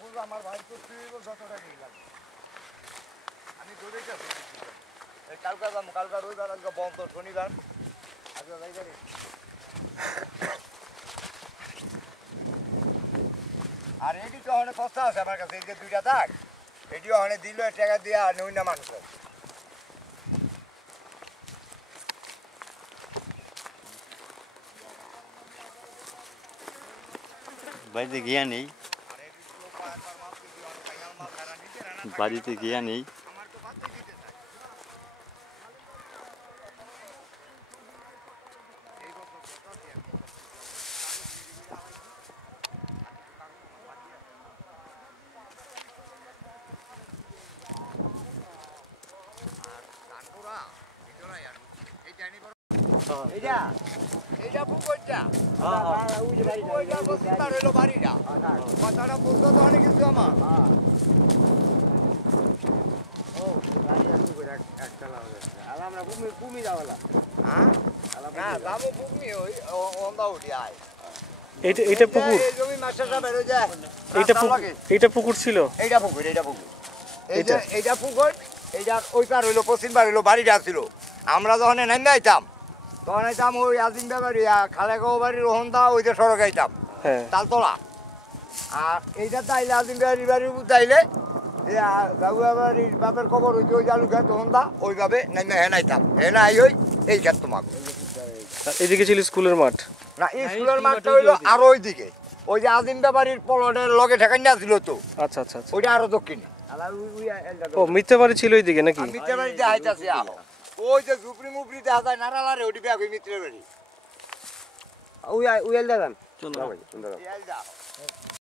মাহফুজ আমার ভাই তো তুই যতটা নিলাম আমি দৌড়ে যাচ্ছি এই কালকা রবিবার আজকে বন্ধ শনিবার আজকে যাই আর এটি তো অনেক কষ্ট আছে আমার কাছে এই যে দুইটা থাক এটিও অনেক দিল টাকা দিয়ে আর নই না মানুষ বাড়িতে গিয়া নেই বাড়িতে গিয়া নেই এইটা পুকুরটা ওইটা বসিবার হইলো বাড়িটা কথাটা বলতো তো অনেক কিছু আমার এইটা পুকুর ছিল এইটা পুকুর এইটা পুকুর এইটা ওইটার হইলো পশ্চিম বার হইলো বাড়িটা ছিল আমরা যখন নেমে আইতাম তখন আইতাম ওই আজিম বাড়ি খালেগাঁও বাড়ির ওহন্দা ওই যে সড়ক আইতাম তালতলা আর এইটা তাইলে আজিম বাড়ির তাইলে গাগুয়া বাড়ির বাপের খবর হইতে ওই জালু খেত ওহন্দা ওইভাবে নেমে হেনাইতাম হেনা আই ওই এই খেত তোমাকে এইদিকে ছিল স্কুলের মাঠ না স্কুলের মাঠটা হইলো আরো ওইদিকে ওই যে আজিম বাড়ির পলটের লগে ঠেকাই না ছিল তো আচ্ছা আচ্ছা ওইটা আরো দক্ষিণে ও মিথ্যা বাড়ি ছিল ওইদিকে নাকি মিথ্যা বাড়িতে আইতাছে আরো ওই যে ঝুপড়ি মুপড়ি দেখা যায় নারালারে ওটি ব্যাগ ওই মিত্রের বাড়ি উইয়াল দাদান চলো এই আইল যা